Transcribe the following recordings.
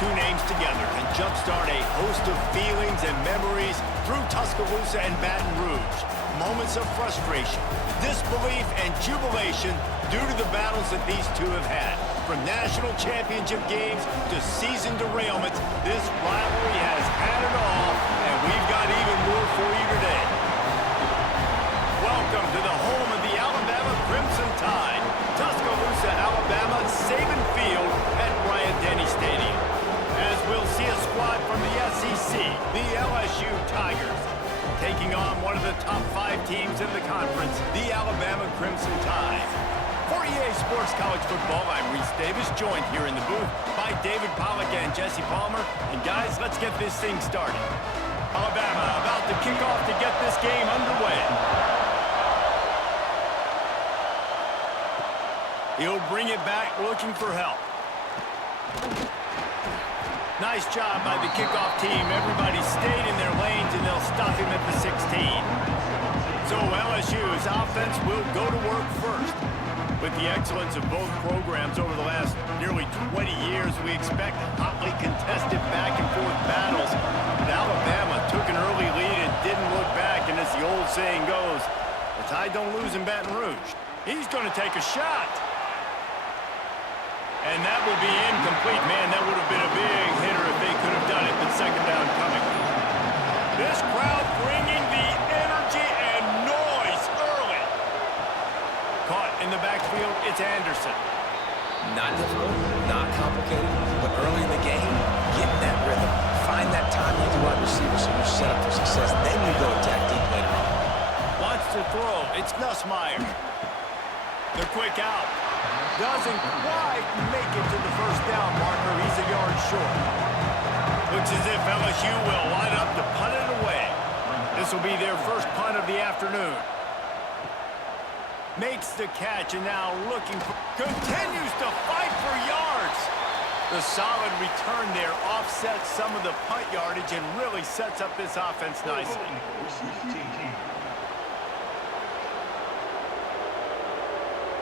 two names together can jumpstart a host of feelings and memories through Tuscaloosa and Baton Rouge. Moments of frustration, disbelief, and jubilation due to the battles that these two have had. From national championship games to season derailments, this rivalry has had it all, and we've got even more for you today. Welcome to the home of the Alabama Crimson Tide, Tuscaloosa, Alabama, Saban Field at Bryant-Denny Stadium. As we'll see a squad from the SEC, the LSU Tigers, taking on one of the top 5 teams in the conference, the Alabama Crimson Tide. For EA Sports College Football, I'm Reese Davis, joined here in the booth by David Pollack and Jesse Palmer. And guys, let's get this thing started. Alabama about to kick off to get this game underway. He'll bring it back looking for help. Nice job by the kickoff team. Everybody stayed in their lanes, and they'll stop him at the 16. So LSU's offense will go to work first. With the excellence of both programs over the last nearly 20 years, we expect hotly contested back-and-forth battles. But Alabama took an early lead and didn't look back, and as the old saying goes, the Tide don't lose in Baton Rouge. He's going to take a shot. And that will be incomplete. Man, that would have been a big hitter if they could have done it, but second down coming. This crowd bringing the energy and noise early. Caught in the backfield, it's Anderson. Not difficult, not complicated, but early in the game, get in that rhythm. Find that time with the wide receiver so you're set up for success. Then you go attack deep later on. Wants to throw. It's Nussmeier. The quick out. Doesn't quite make it to the first down marker. He's a yard short. Looks as if LSU will line up to punt it away. This will be their first punt of the afternoon. Makes the catch and now looking for... Continues to fight for yards. The solid return there offsets some of the punt yardage and really sets up this offense nicely.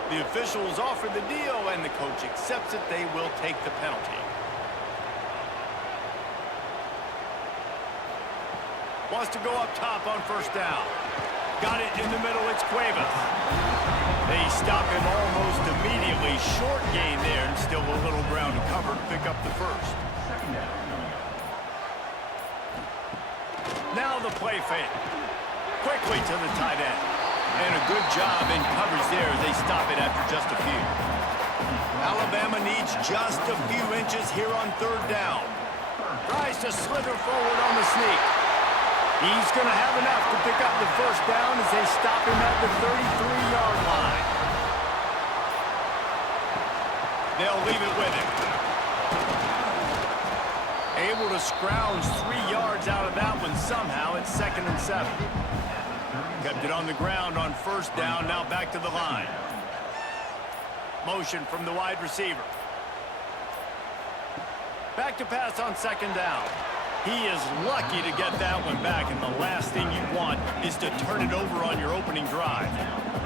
The officials offer the deal, and the coach accepts it. They will take the penalty. Wants to go up top on first down. Got it in the middle. It's Cuevas. They stop him almost immediately. Short gain there, and still a little ground to cover to pick up the first. Now the play fake. Quickly to the tight end. And a good job in coverage there as they stop it after just a few. Alabama needs just a few inches here on third down. Tries to slither forward on the sneak. He's going to have enough to pick up the first down as they stop him at the 33-yard line. They'll leave it with him. Able to scrounge 3 yards out of that one somehow. It's 2nd and 7. Kept it on the ground on first down, now back to the line. Motion from the wide receiver. Back to pass on second down. He is lucky to get that one back, and the last thing you want is to turn it over on your opening drive.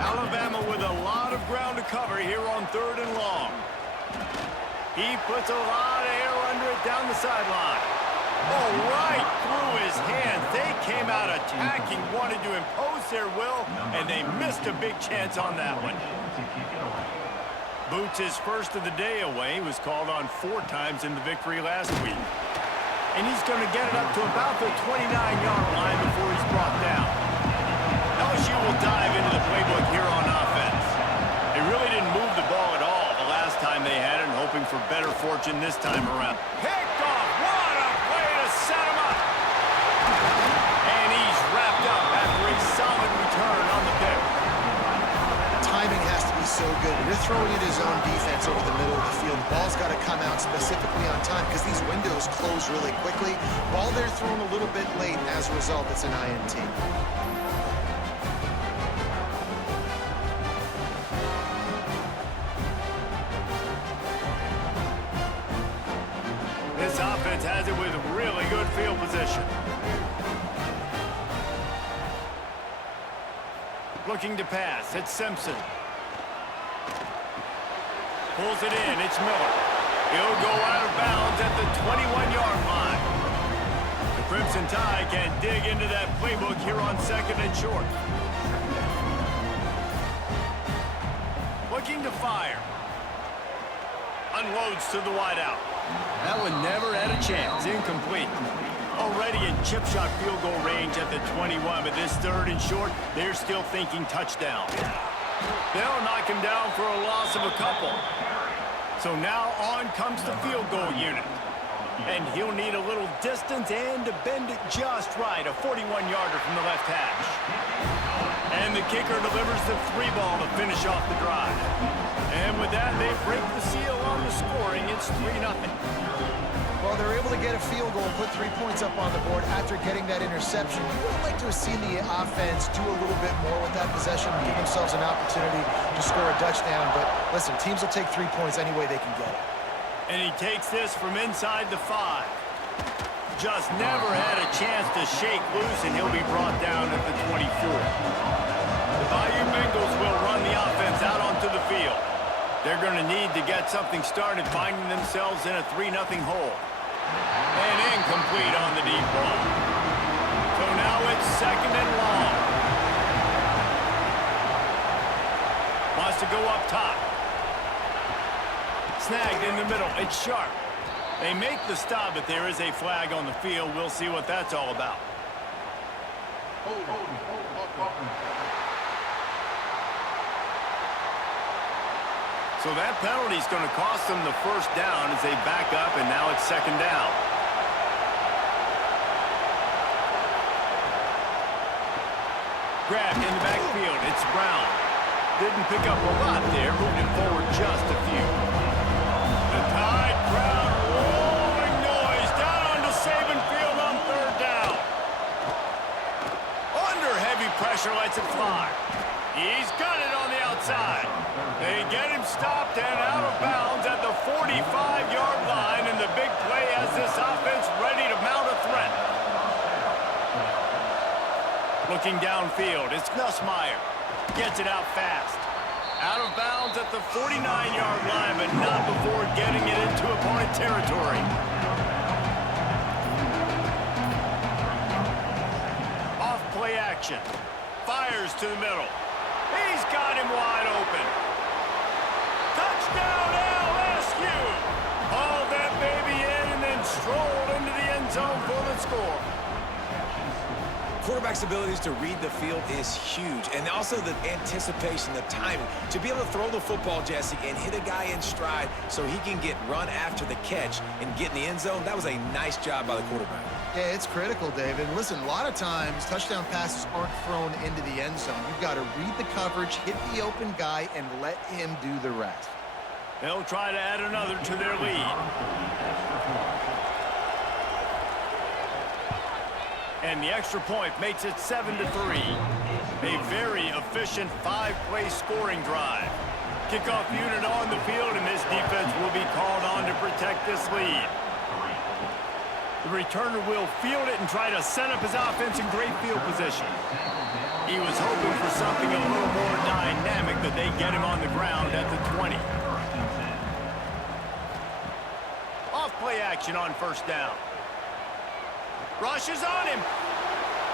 Alabama with a lot of ground to cover here on third and long. He puts a lot of air under it down the sideline. Oh, right through his hands. They came out attacking, wanted to impose their will, and they missed a big chance on that one. Boots his first of the day away. He was called on 4 times in the victory last week. And he's going to get it up to about the 29-yard line before he's brought down. LSU will dive into the playbook here on offense. They really didn't move the ball at all the last time they had it, and hoping for better fortune this time around. Picked off. What a play to set him up. And he's wrapped up after a solid return on the pick. Timing has to be so good. When you're throwing in his own defense over the middle of the field, the ball's got to come out specifically on time because these windows close really quickly. Ball they're thrown a little bit late. As a result, it's an INT. This offense has it with really good field position. Looking to pass. It's Simpson. Pulls it in. It's Miller. He'll go out of bounds at the 21-yard line. The Crimson Tide can dig into that playbook here on 2nd and short. Looking to fire. Unloads to the wideout. That one never had a chance. Incomplete. Already in chip shot field goal range at the 21, but this 3rd and short, they're still thinking touchdown. They'll knock him down for a loss of a couple. So now on comes the field goal unit. And he'll need a little distance and to bend it just right. A 41-yarder from the left hash. And the kicker delivers the 3-ball to finish off the drive. And with that, they break the seal on the scoring. It's 3-0. Well, they're able to get a field goal, put 3 points up on the board after getting that interception. You would like to have seen the offense do a little bit more with that possession, give themselves an opportunity to score a touchdown. But listen, teams will take 3 points any way they can get it. And he takes this from inside the 5. Just never had a chance to shake loose, and he'll be brought down at the 24. The Bayou Bengals will run the offense out onto the field. They're going to need to get something started, finding themselves in a 3-0 hole. And incomplete on the deep ball. So now it's 2nd and long. Wants to go up top. Snagged in the middle. It's sharp. They make the stop, but there is a flag on the field. We'll see what that's all about. So that penalty is going to cost them the 1st down as they back up, and now it's 2nd down. Grabbed in the backfield. It's Brown. Didn't pick up a lot there, moving forward just a few. The Tide crowd rolling noise down onto Saban Field on 3rd down. Under heavy pressure, lets it fly. He's got it on the outside. They get him stopped and out of bounds at the 45-yard line, and the big play has this offense ready to mount a threat. Looking downfield, it's Nussmeier. Gets it out fast. Out of bounds at the 49-yard line, but not before getting it into opponent territory. Off play action. Fires to the middle. He's got him wide open. Touchdown, LSU! Hauled that baby in and then strolled into the end zone for the score. Quarterback's abilities to read the field is huge, and also the anticipation, the timing. To be able to throw the football, Jesse, and hit a guy in stride so he can get run after the catch and get in the end zone, that was a nice job by the quarterback. Yeah, it's critical, David. Listen, a lot of times, touchdown passes aren't thrown into the end zone. You've got to read the coverage, hit the open guy, and let him do the rest. They'll try to add another to their lead. And the extra point makes it 7-3. A very efficient 5-play scoring drive. Kickoff unit on the field, and this defense will be called on to protect this lead. The returner will field it and try to set up his offense in great field position. He was hoping for something a little more dynamic, but they get him on the ground at the 20. Off play action on 1st down. Rushes on him.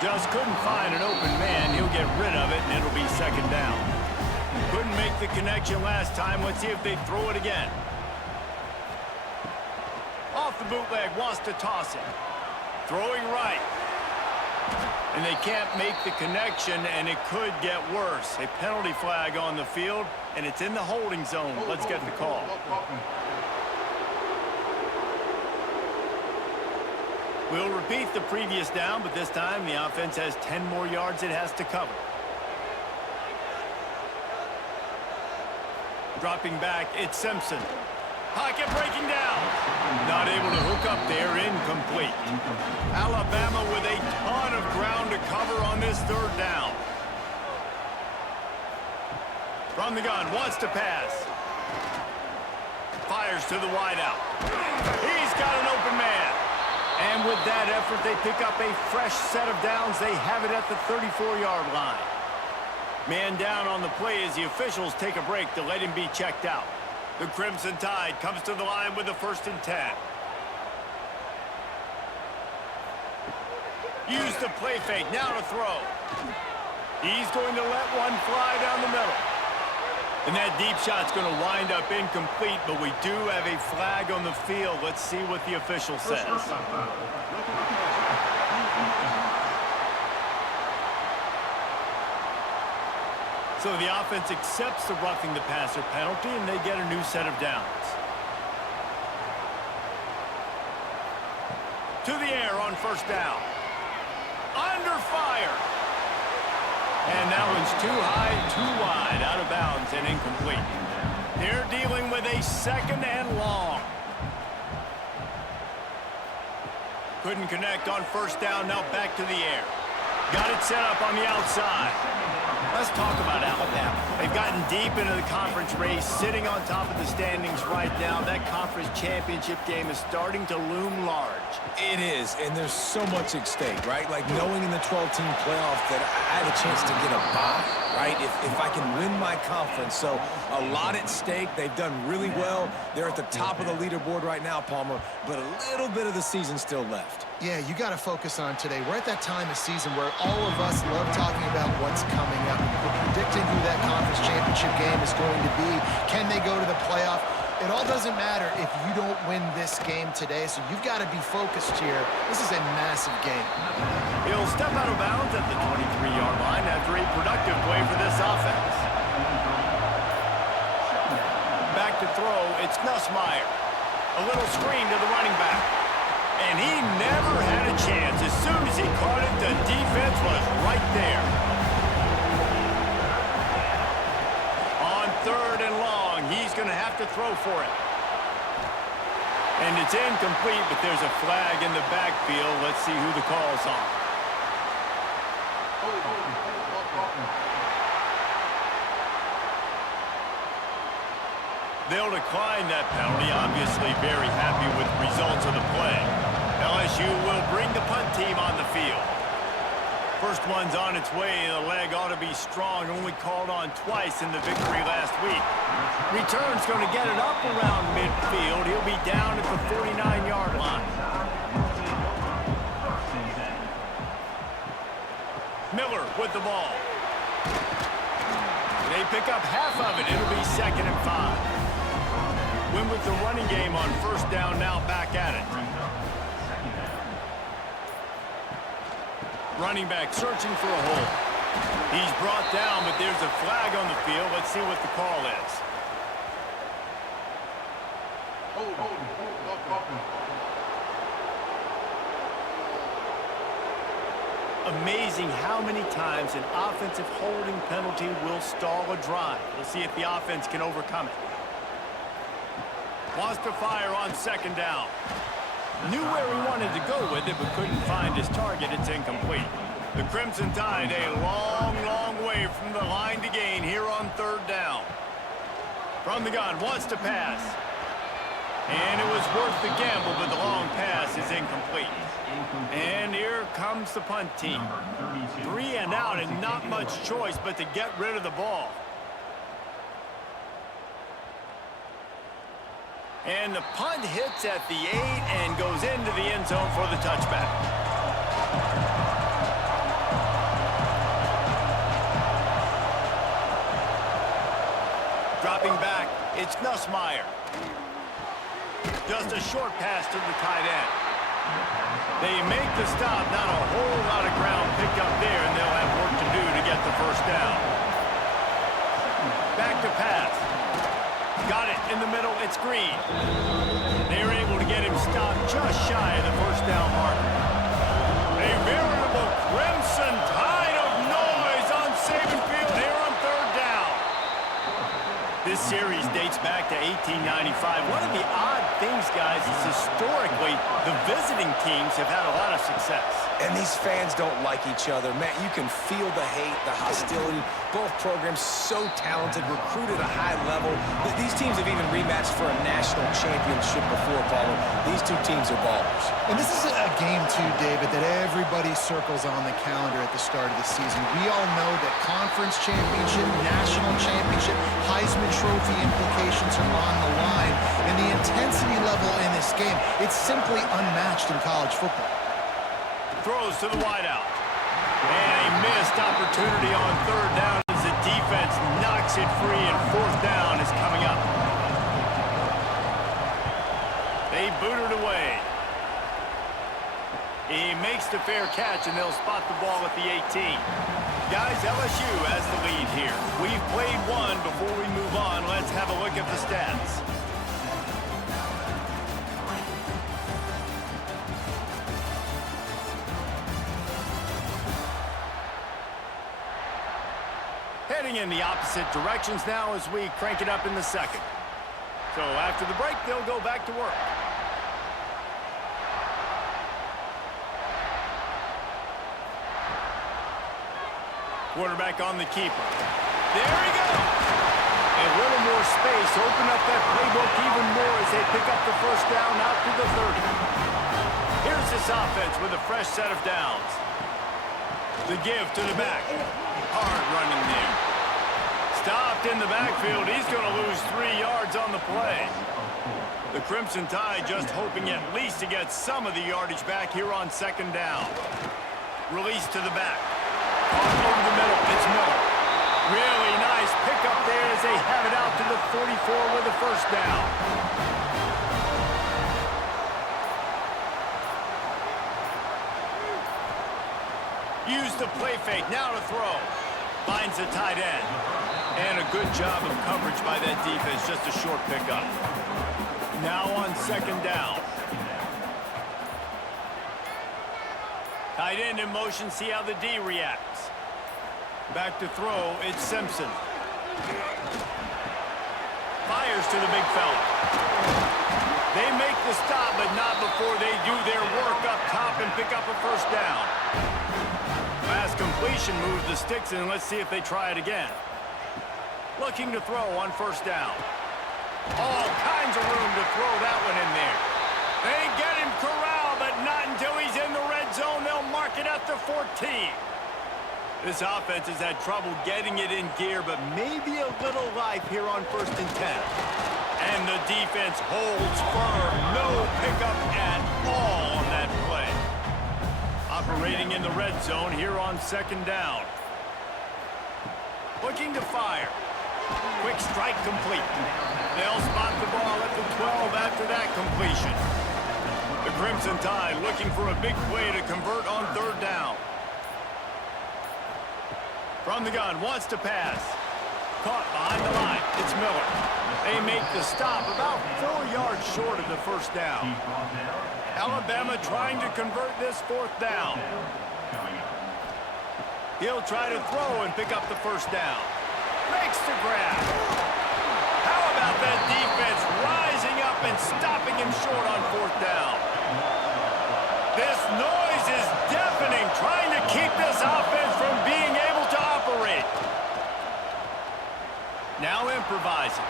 Just couldn't find an open man. He'll get rid of it, and it'll be 2nd down. Couldn't make the connection last time. Let's see if they throw it again. Off the bootleg, wants to toss it. Throwing right. And they can't make the connection, and it could get worse. A penalty flag on the field, and it's in the holding zone. Let's get the call. We'll repeat the previous down, but this time the offense has 10 more yards it has to cover. Dropping back, it's Simpson. Pocket breaking down. Not able to hook up there, incomplete. Alabama with a ton of ground to cover on this 3rd down. From the gun, wants to pass. Fires to the wideout. He's got an open man. And with that effort, they pick up a fresh set of downs. They have it at the 34-yard line. Man down on the play as the officials take a break to let him be checked out. The Crimson Tide comes to the line with the 1st and 10. Use the play fake, now to throw. He's going to let one fly down the middle. And that deep shot's going to wind up incomplete, but we do have a flag on the field. Let's see what the official says. So the offense accepts the roughing the passer penalty, and they get a new set of downs. To the air on 1st down. Under fire. And that one's too high, too wide, out of bounds and incomplete. They're dealing with a 2nd and long. Couldn't connect on 1st down, now back to the air. Got it set up on the outside. Let's talk about Alabama. They've gotten deep into the conference race, sitting on top of the standings right now. That conference championship game is starting to loom large. It is, and there's so much at stake, right? Like knowing in the 12-team playoff that I had a chance to get a bye, right? If I can win my conference. So a lot at stake. They've done really well. They're at the top of the leaderboard right now, Palmer, but a little bit of the season still left. Yeah, you got to focus on today. We're at that time of season where all of us love talking about what's coming up. We're predicting who that conference championship game is going to be. Can they go to the playoff? It all doesn't matter if you don't win this game today, so you've got to be focused here. This is a massive game. He'll step out of bounds at the 23-yard line after a productive play for this offense. Back to throw, it's Nussmeier. A little screen to the running back. And he never had a chance. As soon as he caught it, the defense was right there. On 3rd and long, he's going to have to throw for it. And it's incomplete, but there's a flag in the backfield. Let's see who the call's on. They'll decline that penalty, obviously very happy with the results of the play. LSU will bring the punt team on the field. First one's on its way, and the leg ought to be strong, only called on twice in the victory last week. Return's going to get it up around midfield. He'll be down at the 49-yard line. Miller with the ball. They pick up half of it. It'll be 2nd and 5. Win with the running game on 1st down, now back at it. Running back searching for a hole. He's brought down, but there's a flag on the field. Let's see what the call is. Amazing how many times an offensive holding penalty will stall a drive. We'll see if the offense can overcome it. Wants to fire on 2nd down. Knew where he wanted to go with it, but couldn't find his target. It's incomplete. The Crimson Tide a long, long way from the line to gain here on 3rd down. From the gun, wants to pass. And it was worth the gamble, but the long pass is incomplete. And here comes the punt team. 3 and out, and not much choice but to get rid of the ball. And the punt hits at the 8 and goes into the end zone for the touchback. Dropping back, it's Nussmeier. Just a short pass to the tight end. They make the stop, not a whole lot of ground picked up there, and they'll have work to do to get the 1st down. Back to pass. Got it in the middle, it's Green. They were able to get him stopped just shy of the 1st down mark. A veritable Crimson Tide of noise on Saban Field here on 3rd down. This series dates back to 1895. One of the odd things, guys, is historically the visiting teams have had a lot of success. And these fans don't like each other. Matt, you can feel the hate, the hostility. Both programs so talented, recruited at a high level. These teams have even rematched for a national champion championship before, Paulo. These two teams are ballers. And this is a game, too, David, that everybody circles on the calendar at the start of the season. We all know that conference championship, national championship, Heisman Trophy implications are on the line. And the intensity level in this game, it's simply unmatched in college football. Throws to the wideout. And a missed opportunity on third down as the defense knocks it free, and fourth down is coming up. They boot it away. He makes the fair catch, and they'll spot the ball at the 18. Guys, LSU has the lead here. We've played one. Before we move on, let's have a look at the stats. Heading in the opposite directions now as we crank it up in the second. So after the break, they'll go back to work. Quarterback on the keeper. There he goes. A little more space. Open up that playbook even more as they pick up the first down out to the 30. Here's this offense with a fresh set of downs. The give to the back. Hard running there. Stopped in the backfield. He's going to lose 3 yards on the play. The Crimson Tide just hoping at least to get some of the yardage back here on second down. Release to the back. Caught over the middle. It's Miller. Really nice pickup there as they have it out to the 44 with a first down. Use the play fake. Now to throw. Finds the tight end. And a good job of coverage by that defense. Just a short pickup. Now on second down. Tight end in motion. See how the D reacts. Back to throw. It's Simpson. Fires to the big fella. They make the stop, but not before they do their work up top and pick up a first down. Pass completion moves the sticks in. Let's see if they try it again. Looking to throw on first down. All kinds of room to throw that one in there. They get him corralled, but not until he's in the red zone. They'll mark it at the 14. This offense has had trouble getting it in gear, but maybe a little life here on 1st and 10. And the defense holds firm. No pickup at all on that play. Operating in the red zone here on second down. Looking to fire. Quick strike complete. They'll spot the ball at the 12 after that completion. The Crimson Tide looking for a big play to convert on third down. From the gun, wants to pass. Caught behind the line. It's Miller. They make the stop about 4 yards short of the first down. Alabama trying to convert this fourth down. He'll try to throw and pick up the first down. Makes the grab. How about that defense rising up and stopping him short on fourth down? This noise is deafening, trying to keep this offense from being able to operate. Now improvising.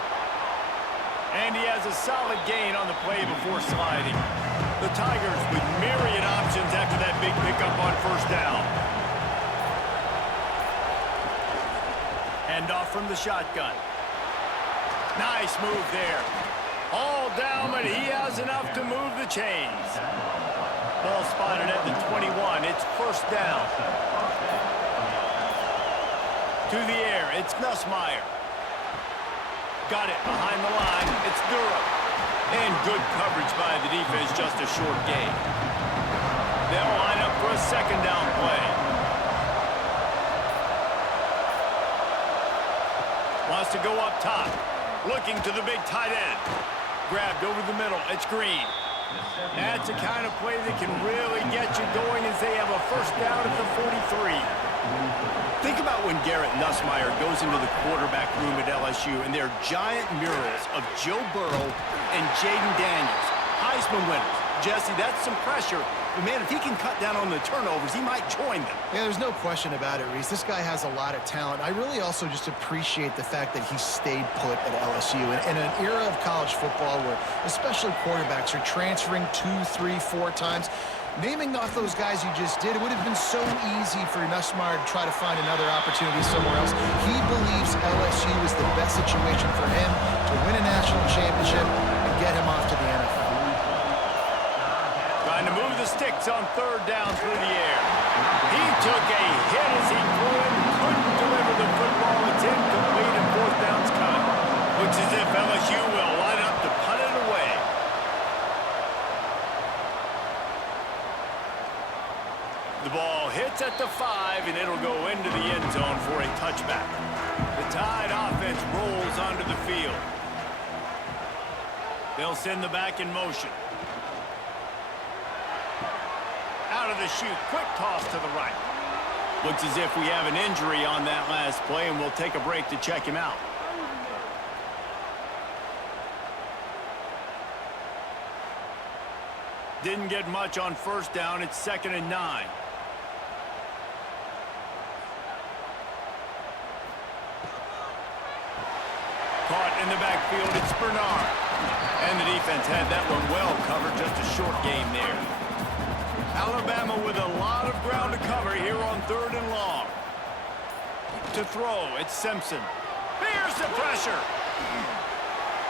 And he has a solid gain on the play before sliding. The Tigers with myriad options after that big pickup on first down. Hand off from the shotgun. Nice move there. All down, but he has enough to move the chains. Ball spotted at the 21. It's first down. To the air. It's Nussmeier. Got it behind the line. It's Durham. And good coverage by the defense. Just a short gain. They'll line up for a second down play. Wants to go up top. Looking to the big tight end. Grabbed over the middle. It's Green. That's the kind of play that can really get you going as they have a first down at the 43. Think about when Garrett Nussmeier goes into the quarterback room at LSU and there are giant murals of Joe Burrow and Jaden Daniels, Heisman winners, Jesse, that's some pressure. But, man, if he can cut down on the turnovers, he might join them. Yeah, there's no question about it, Reese. This guy has a lot of talent. I really also just appreciate the fact that he stayed put at LSU. In an era of college football where especially quarterbacks are transferring 2, 3, 4 times, naming off those guys you just did, it would have been so easy for Nussmeier to try to find another opportunity somewhere else. He believes LSU is the best situation for him to win a national championship and get him off to the NFL. Trying to move the sticks on 3rd down through the air. He took a hit as he threw it, couldn't deliver the football. It's incomplete and 4th down's coming. Looks as if LSU will line up to punt it away. The ball hits at the 5, and it'll go into the end zone for a touchback. The Tide offense rolls onto the field. They'll send the back in motion. Out of the chute, quick toss to the right. Looks as if we have an injury on that last play, and we'll take a break to check him out. Didn't get much on 1st down. It's 2nd and 9. Caught in the backfield, it's Bernard. And the defense had that one well covered, just a short game there. Alabama with a lot of ground to cover here on 3rd and long. To throw, it's Simpson. Bears the pressure.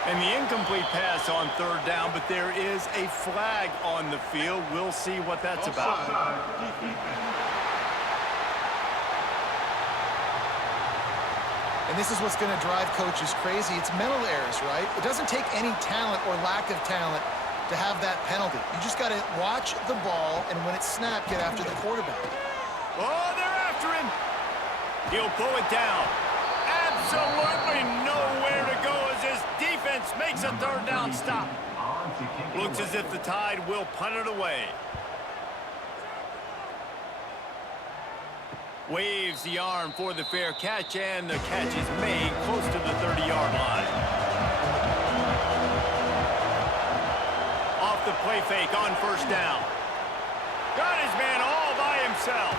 And the incomplete pass on 3rd down, but there is a flag on the field. We'll see what that's about. And this is what's going to drive coaches crazy. It's mental errors, right? It doesn't take any talent or lack of talent to have that penalty. You just got to watch the ball, and when it's snapped, get after the quarterback. Oh, they're after him. He'll pull it down. Absolutely nowhere to go as his defense makes a 3rd down stop. Looks as if the Tide will punt it away. Waves the arm for the fair catch, and the catch is made close to the 30-yard line. Off the play fake on 1st down. Got his man all by himself.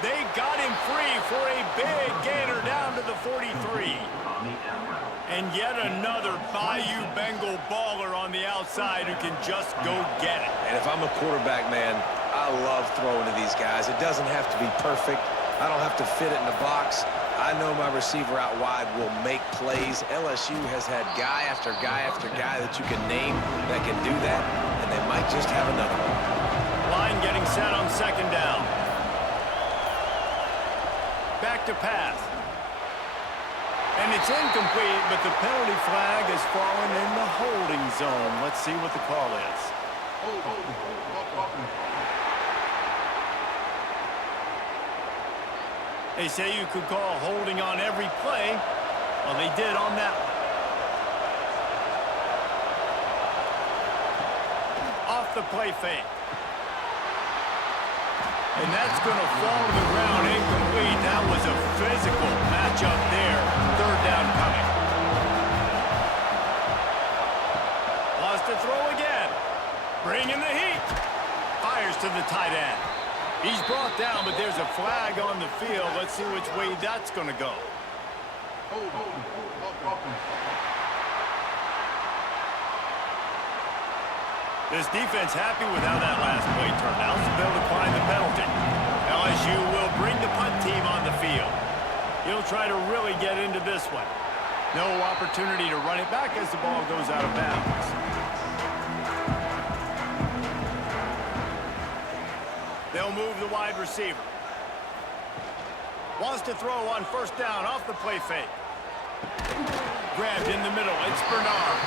They got him free for a big gainer down to the 43. And yet another Bayou Bengal baller on the outside who can just go get it. And if I'm a quarterback, man, I love throwing to these guys. It doesn't have to be perfect. I don't have to fit it in the box. I know my receiver out wide will make plays. LSU has had guy after guy after guy that you can name that can do that, and they might just have another one. Line getting set on 2nd down. Back to pass. And it's incomplete, but the penalty flag has fallen in the holding zone. Let's see what the call is. They say you could call holding on every play. Well, they did on that one. Off the play fake. And that's going to fall to the ground incomplete. That was a physical matchup there. 3rd down coming. Lost to throw again. Bringing the heat. Fires to the tight end. He's brought down, but there's a flag on the field. Let's see which way that's going to go. This defense happy with how that last play turned out, so they'll decline the penalty. LSU will bring the punt team on the field. He'll try to really get into this one. No opportunity to run it back as the ball goes out of bounds. They'll move the wide receiver. Wants to throw on 1st down off the play fake. Grabbed in the middle. It's Bernard.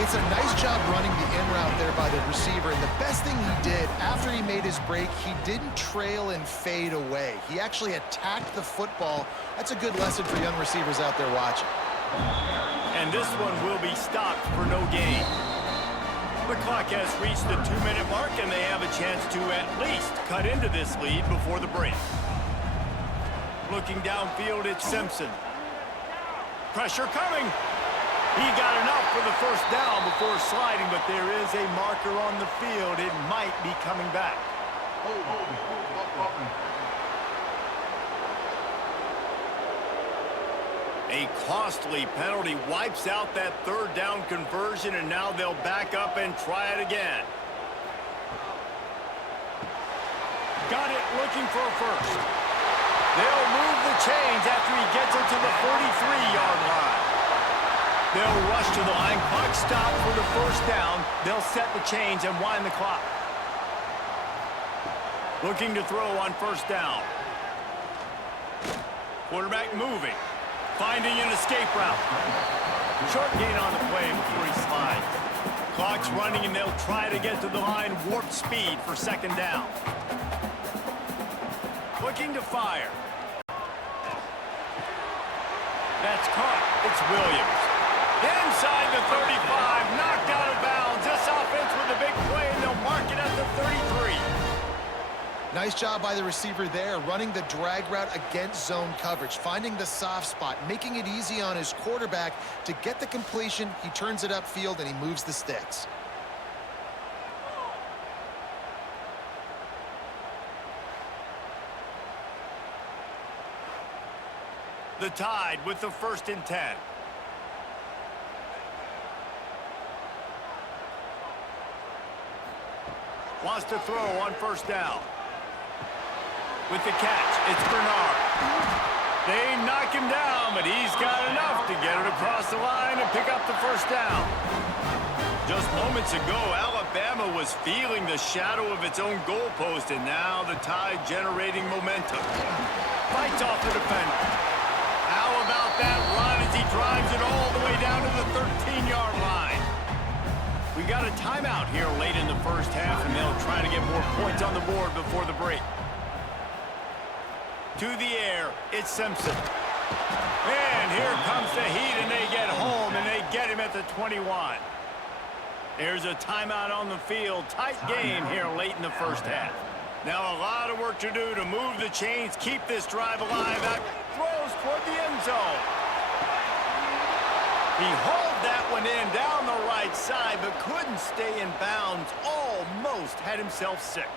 It's a nice job running the in route there by the receiver. And the best thing he did after he made his break, he didn't trail and fade away. He actually attacked the football. That's a good lesson for young receivers out there watching. And this one will be stopped for no gain. The clock has reached the 2-minute mark, and they have a chance to at least cut into this lead before the break. Looking downfield, it's Simpson. Pressure coming. He got enough for the first down before sliding, but there is a marker on the field. It might be coming back. A costly penalty wipes out that third down conversion, and now they'll back up and try it again. Got it, looking for a first. They'll move the chains after he gets it to the 43-yard line. They'll rush to the line, clock stop for the first down. They'll set the chains and wind the clock. Looking to throw on first down. Quarterback moving. Finding an escape route. Short gain on the play before he slides. Clock's running, and they'll try to get to the line. Warp speed for second down. Looking to fire. That's caught. It's Williams. Inside the 35, knocked out of bounds. This offense with a big play, and they'll mark it at the 33. Nice job by the receiver there, running the drag route against zone coverage, finding the soft spot, making it easy on his quarterback to get the completion. He turns it upfield, and he moves the sticks. The Tide with the 1st and 10. Wants to throw on first down. With the catch, it's Bernard. They knock him down, but he's got enough to get it across the line and pick up the first down. Just moments ago, Alabama was feeling the shadow of its own goalpost, and now the Tide generating momentum. Fights off the defender. How about that run as he drives it all the way down to the 13-yard line? We got a timeout here late in the first half, and they'll try to get more points on the board before the break. To the air, it's Simpson. And here comes the heat, and they get home, and they get him at the 21. There's a timeout on the field. Tight game here late in the first half. Now a lot of work to do to move the chains, keep this drive alive. Out throws toward the end zone. He hauled that one in down the right side, but couldn't stay in bounds. Almost had himself 6.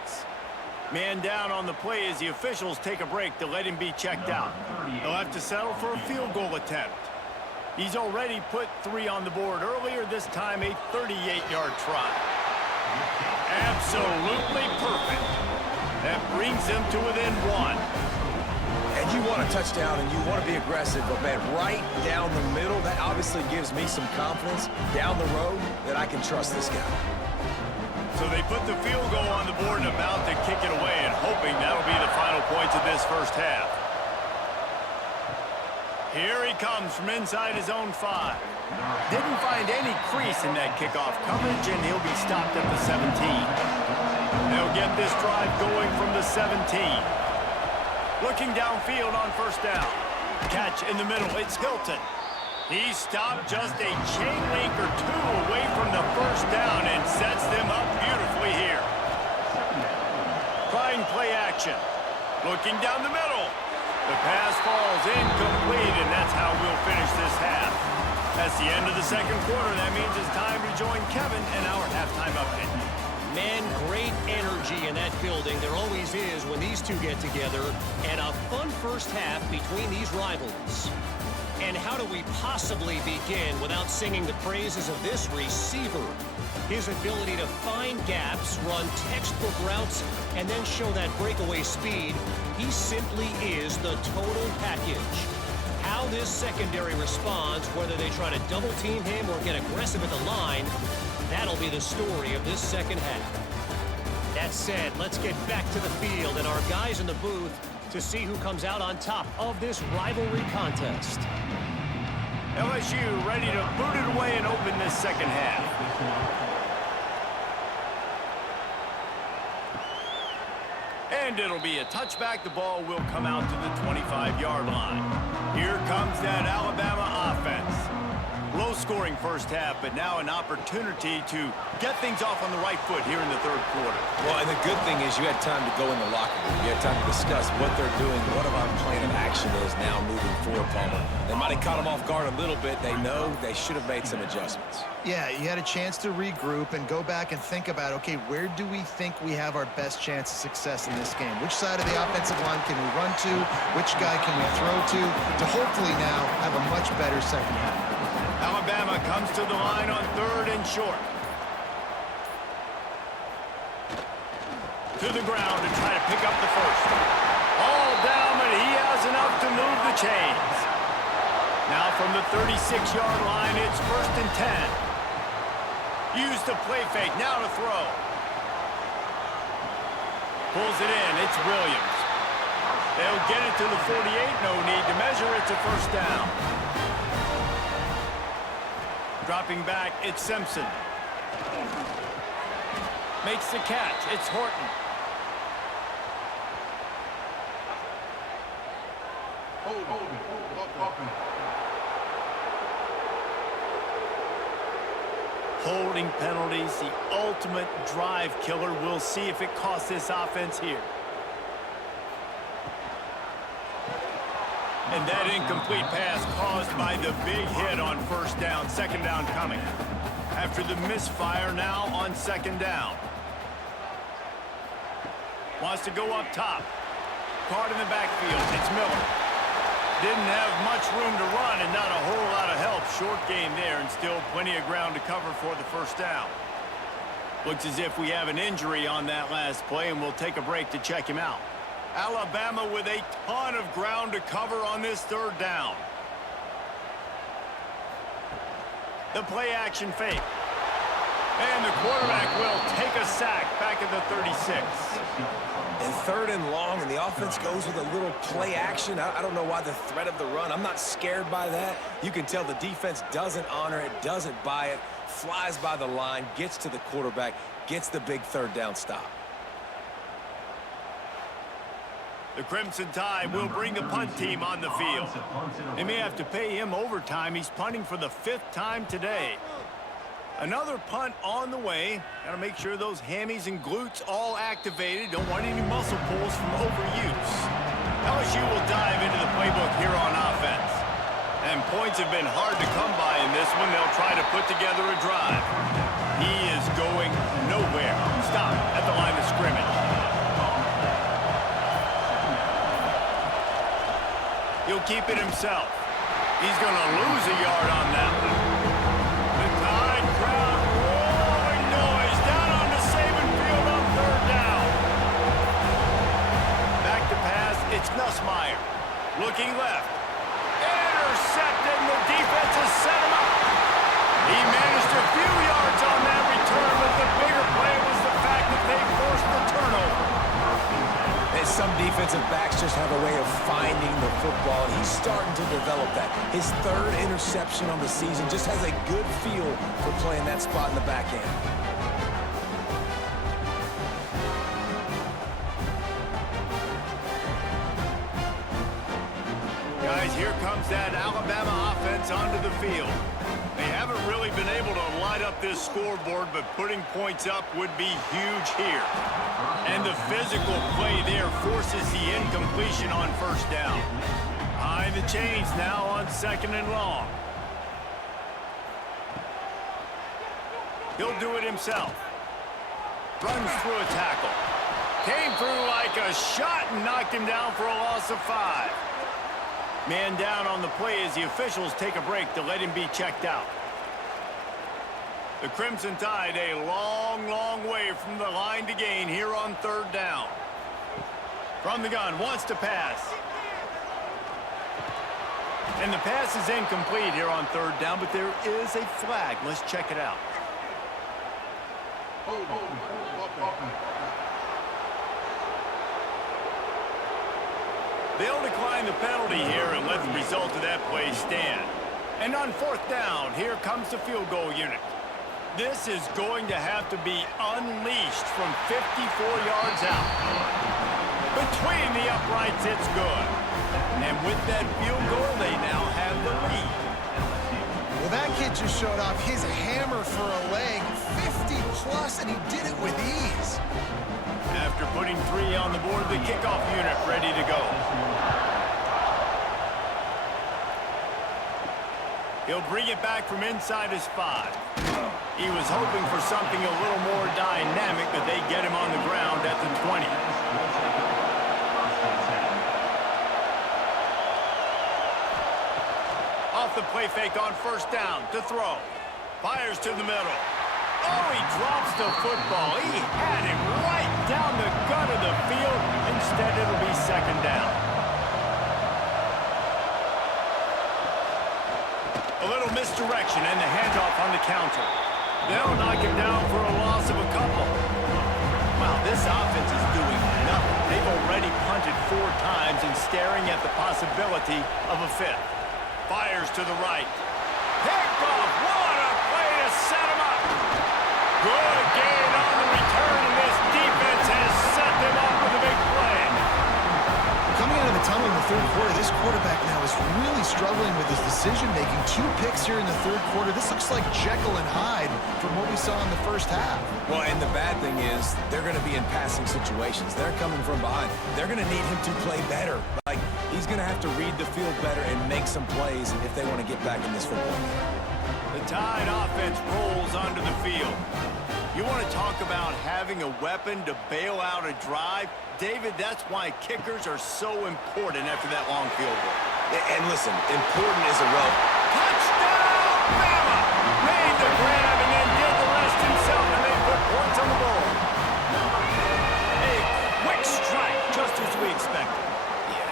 Man down on the play as the officials take a break to let him be checked out. They'll have to settle for a field goal attempt. He's already put 3 on the board earlier, this time a 38-yard try. Absolutely perfect. That brings them to within 1. And you want a touchdown and you want to be aggressive, but man, right down the middle, that obviously gives me some confidence down the road that I can trust this guy. So they put the field goal on the board and about to kick it away, and hoping that'll be the final points of this first half. Here he comes from inside his own 5. Didn't find any crease in that kickoff coverage, and he'll be stopped at the 17. They'll get this drive going from the 17. Looking downfield on first down. Catch in the middle, it's Hilton. He stopped just a chain link or 2 away from the first down and sets them up beautifully here. Trying play action. Looking down the middle. The pass falls incomplete, and that's how we'll finish this half. That's the end of the second quarter. That means it's time to join Kevin in our halftime update. Man, great energy in that building. There always is when these two get together. And a fun first half between these rivals. And how do we possibly begin without singing the praises of this receiver? His ability to find gaps, run textbook routes, and then show that breakaway speed. He simply is the total package. How this secondary responds, whether they try to double team him or get aggressive at the line, that'll be the story of this second half. That said, let's get back to the field and our guys in the booth to see who comes out on top of this rivalry contest. LSU ready to boot it away and open this second half. And it'll be a touchback. The ball will come out to the 25-yard line. Here comes that Alabama offense. Low-scoring first half, but now an opportunity to get things off on the right foot here in the third quarter. Well, and the good thing is you had time to go in the locker room. You had time to discuss what they're doing, what our plan of action is now moving forward, Palmer. They might have caught them off guard a little bit. They know they should have made some adjustments. Yeah, you had a chance to regroup and go back and think about, okay, where do we think we have our best chance of success in this game? Which side of the offensive line can we run to? Which guy can we throw to hopefully now have a much better second half? Alabama comes to the line on 3rd and short. To the ground to try to pick up the first. All down, but he has enough to move the chains. Now from the 36-yard line, it's 1st and 10. Use the play fake, now to throw. Pulls it in, it's Williams. They'll get it to the 48, no need to measure, it's a first down. Dropping back, it's Simpson. Makes the catch, it's Horton. Holding penalties, the ultimate drive killer. We'll see if it costs this offense here. And that incomplete pass caused by the big hit on first down. Second down coming. After the misfire, now on second down. Wants to go up top. Caught in the backfield. It's Miller. Didn't have much room to run and not a whole lot of help. Short game there and still plenty of ground to cover for the first down. Looks as if we have an injury on that last play, and we'll take a break to check him out. Alabama with a ton of ground to cover on this third down. The play action fake. And the quarterback will take a sack back at the 36. And 3rd and long, and the offense goes with a little play action. I don't know why the threat of the run. I'm not scared by that. You can tell the defense doesn't honor it, doesn't buy it, flies by the line, gets to the quarterback, gets the big third down stop. The Crimson Tide will bring the punt team on the field. They may have to pay him overtime. He's punting for the 5th time today. Another punt on the way. Got to make sure those hammies and glutes all activated. Don't want any muscle pulls from overuse. LSU will dive into the playbook here on offense. And points have been hard to come by in this one. They'll try to put together a drive. He is going nowhere. Stop at the line of scrimmage. He'll keep it himself. He's going to lose a yard on that one. The Tide crowd roaring noise down on the Saban field on 3rd down. Back to pass, it's Nussmeier. Looking left. Intercepted, and the defense has set him up. He managed a few yards on that return, but the bigger play was the fact that they forced the turnover. And some defensive backs just have a way of finding the football, and he's starting to develop that. His 3rd interception on the season, just has a good feel for playing that spot in the back end. Guys, here comes that Alabama offense onto the field. They haven't really been able to light up this scoreboard, but putting points up would be huge here. And the physical play there forces the incompletion on first down. Behind the chains now on 2nd and long. He'll do it himself. Runs through a tackle. Came through like a shot and knocked him down for a loss of 5. Man down on the play as the officials take a break to let him be checked out. The Crimson Tide a long, long way from the line to gain here on 3rd down. From the gun, wants to pass. And the pass is incomplete here on 3rd down, but there is a flag. Let's check it out. They'll decline the penalty here and let the result of that play stand. And on 4th down, here comes the field goal unit. This is going to have to be unleashed from 54 yards out. Between the uprights, it's good. And with that field goal, they now have the lead. Well, that kid just showed off his hammer for a leg, 50-plus, and he did it with ease. After putting 3 on the board, the kickoff unit ready to go. He'll bring it back from inside his 5. He was hoping for something a little more dynamic, but they get him on the ground at the 20. Off the play fake on first down to throw. Fires to the middle. Oh, he drops the football. He had him right down the gut of the field. Instead, it'll be second down. A little misdirection and the handoff on the counter. They'll knock him down for a loss of a couple. Wow, this offense is doing nothing. They've already punted 4 times and staring at the possibility of a 5th. Fires to the right. Picked off. What a play to set him up. Good gain on the return, and this defense has set them up with a big play. Coming out of the tunnel in the third quarter, this quarterback now is really struggling with his decision-making. 2 picks here in the third quarter. This looks like Jekyll and Hyde from what we saw in the first half. Well, and the bad thing is they're going to be in passing situations. They're coming from behind. They're going to need him to play better. Like, he's going to have to read the field better and make some plays if they want to get back in this football game. The Tide offense rolls onto the field. You want to talk about having a weapon to bail out a drive? David, that's why kickers are so important after that long field goal. And listen, important is a rope. Touchdown, Bama! Made the grab and then did the rest himself, and they put points on the board. A quick strike, just as we expected.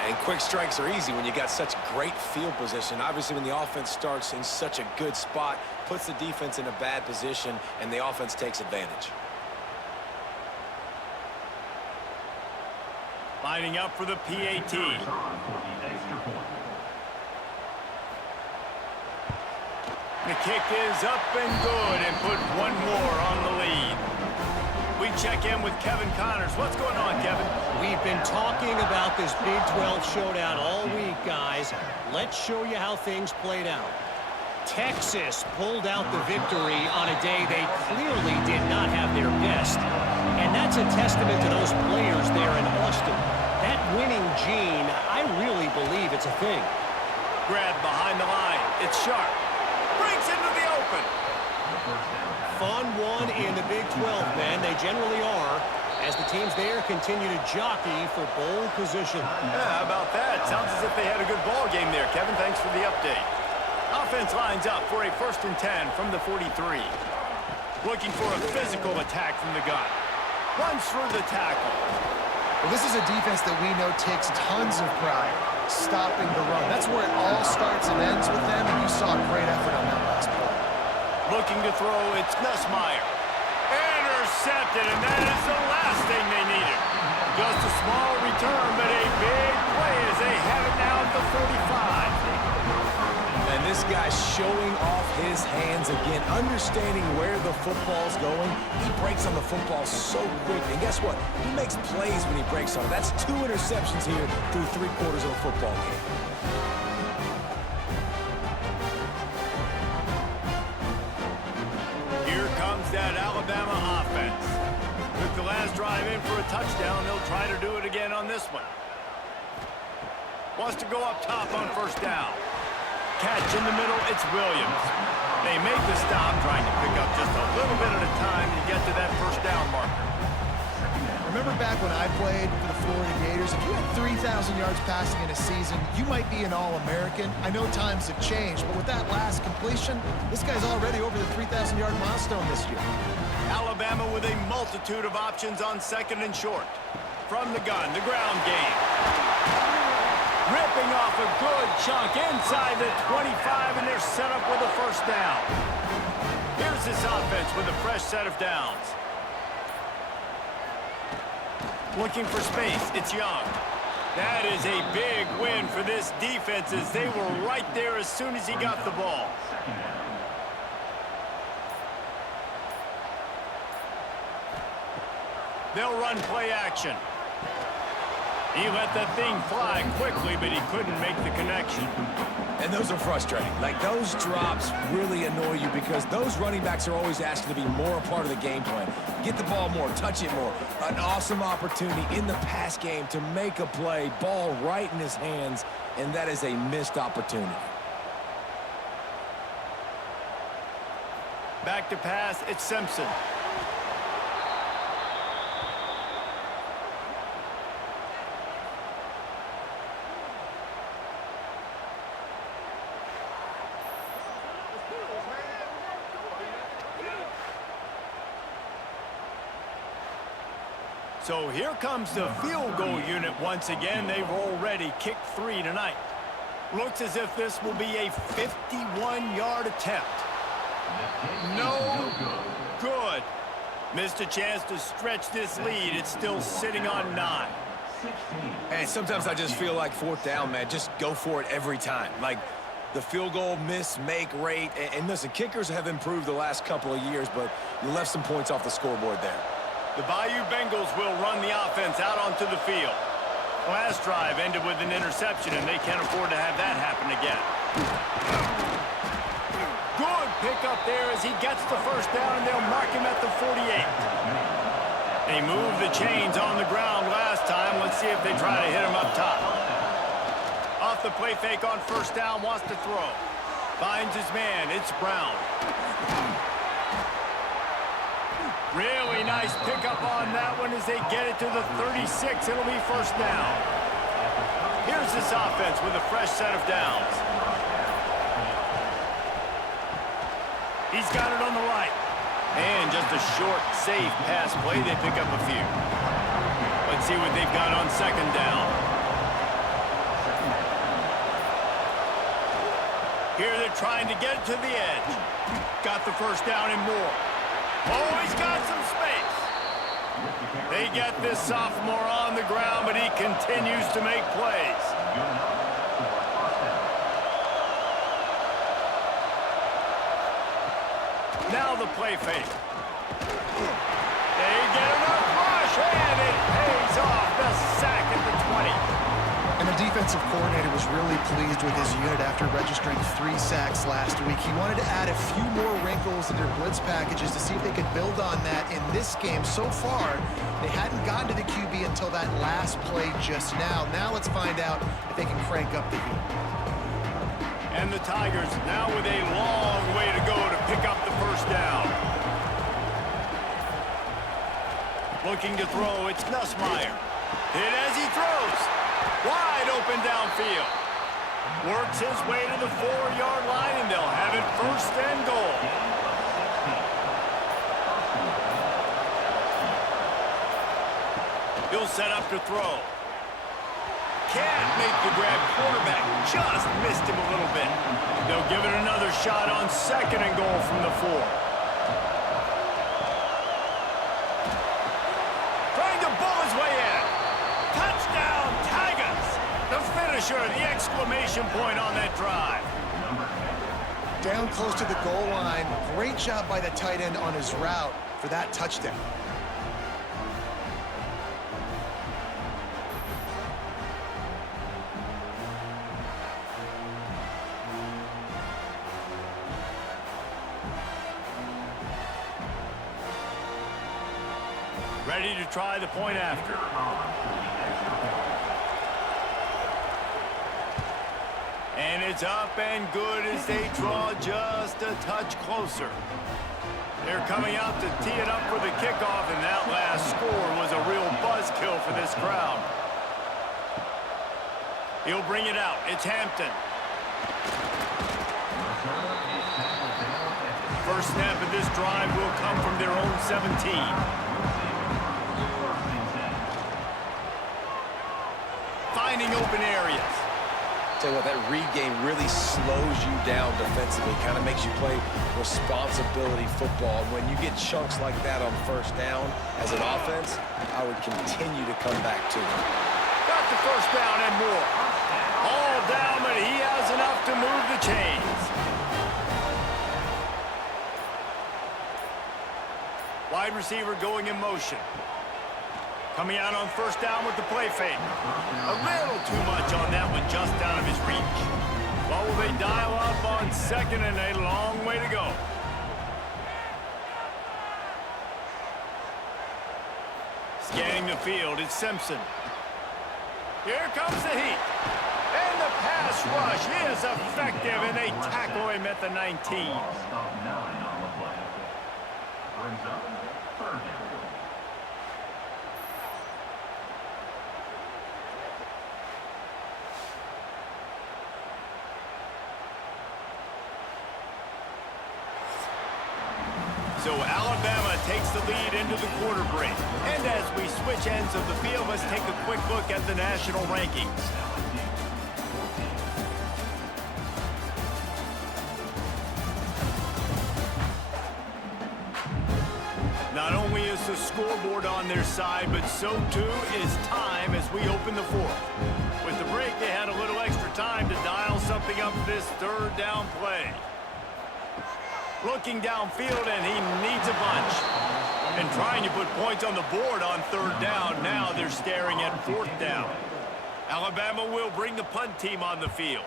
And quick strikes are easy when you got such great field position. Obviously, when the offense starts in such a good spot, puts the defense in a bad position, and the offense takes advantage. Lining up for the PAT. The kick is up and good and put 1 more on the lead. We check in with Kevin Connors. What's going on, Kevin? We've been talking about this Big 12 showdown all week, guys. Let's show you how things played out. Texas pulled out the victory on a day they clearly did not have their best. And that's a testament to those players there in Austin. That winning gene, I really believe it's a thing. Grab behind the line. It's sharp. Breaks into the open. Fun one in the Big 12, man. They generally are, as the teams there continue to jockey for bowl position. Yeah, how about that? Sounds as if they had a good ball game there, Kevin. Thanks for the update. Offense lines up for a 1st and 10 from the 43. Looking for a physical attack from the gun. Runs through the tackle. Well, this is a defense that we know takes tons of pride stopping the run. That's where it all starts and ends with them, and you saw a great effort on that last play. Looking to throw, it's Nussmeier. Intercepted, and that is the last thing they needed. Just a small return, but a big play as they have it now at the 45. And this guy's showing off his hands again, understanding where the football's going. He breaks on the football so quick, and guess what? He makes plays when he breaks on it. That's 2 interceptions here through 3 quarters of a football game. Here comes that Alabama offense. Took the last drive in for a touchdown. They'll try to do it again on this one. Wants to go up top on first down. Catch in the middle, it's Williams. They make the stop, trying to pick up just a little bit at a time to get to that first down marker. Remember back when I played for the Florida Gators, if you had 3,000 yards passing in a season, you might be an All-American. I know times have changed, but with that last completion, this guy's already over the 3,000-yard milestone this year. Alabama with a multitude of options on 2nd and short. From the gun, the ground game. Ripping off a good chunk inside the 25, and they're set up with a first down. Here's this offense with a fresh set of downs. Looking for space, it's Young. That is a big win for this defense as they were right there as soon as he got the ball. They'll run play action. He let that thing fly quickly, but he couldn't make the connection. And those are frustrating. Like, those drops really annoy you because those running backs are always asked to be more a part of the game plan. Get the ball more, touch it more. An awesome opportunity in the pass game to make a play, ball right in his hands, and that is a missed opportunity. Back to pass, it's Simpson. So here comes the field goal unit once again. They've already kicked 3 tonight. Looks as if this will be a 51-yard attempt. No good. Missed a chance to stretch this lead. It's still sitting on 9. And sometimes I just feel like 4th down, man. Just go for it every time. Like, the field goal miss-make rate. And listen, kickers have improved the last couple of years, but you left some points off the scoreboard there. The Bayou Bengals will run the offense out onto the field. Last drive ended with an interception, and they can't afford to have that happen again. Good pickup there as he gets the first down, and they'll mark him at the 48. They moved the chains on the ground last time. Let's see if they try to hit him up top. Off the play fake on first down, wants to throw. Finds his man, it's Brown. Really nice pickup on that one as they get it to the 36. It'll be first down. Here's this offense with a fresh set of downs. He's got it on the right. And just a short, safe pass play. They pick up a few. Let's see what they've got on second down. Here they're trying to get it to the edge. Got the first down and more. Oh, he's got some space. They get this sophomore on the ground, but he continues to make plays. Now the play fake. They get enough rush, and it pays off. The sack at the 20. And the defensive coordinator was really pleased with his unit after registering 3 sacks last week. He wanted to add a few more wrinkles in their blitz packages to see if they could build on that in this game. So far, they hadn't gotten to the QB until that last play just now. Now let's find out if they can crank up the heat. And the Tigers now with a long way to go to pick up the first down. Looking to throw, it's Nussmeier. Hit as he throws. Wide open downfield. Works his way to the 4-yard line, and they'll have it first and goal. He'll set up to throw. Can't make the grab. Quarterback just missed him a little bit. They'll give it another shot on second and goal from the 4. Trying to bull his way in. Touchdown, Tigers! The finisher, the exclamation point on that drive. Down close to the goal line. Great job by the tight end on his route for that touchdown. Ready to try the point after. And it's up and good as they draw just a touch closer. They're coming out to tee it up for the kickoff, and that last score was a real buzzkill for this crowd. He'll bring it out. It's Hampton. First snap of this drive will come from their own 17. Finding open areas. Tell you what, that read game really slows you down defensively, kind of makes you play responsibility football. And when you get chunks like that on first down as an offense, I would continue to come back to it. Got the first down and more. All down, but he has enough to move the chains. Wide receiver going in motion. Coming out on first down with the play fake. A little too much on that one, just out of his reach. What will they dial up on second and a long way to go? Scanning the field, it's Simpson. Here comes the heat. And the pass rush is effective, and they tackle him at the 19. Brings up third down. So Alabama takes the lead into the quarter break. And as we switch ends of the field, let's take a quick look at the national rankings. Not only is the scoreboard on their side, but so too is time as we open the fourth. With the break, they had a little extra time to dial something up this third down play. Looking downfield, and he needs a bunch. And trying to put points on the board on third down. Now they're staring at fourth down. Alabama will bring the punt team on the field.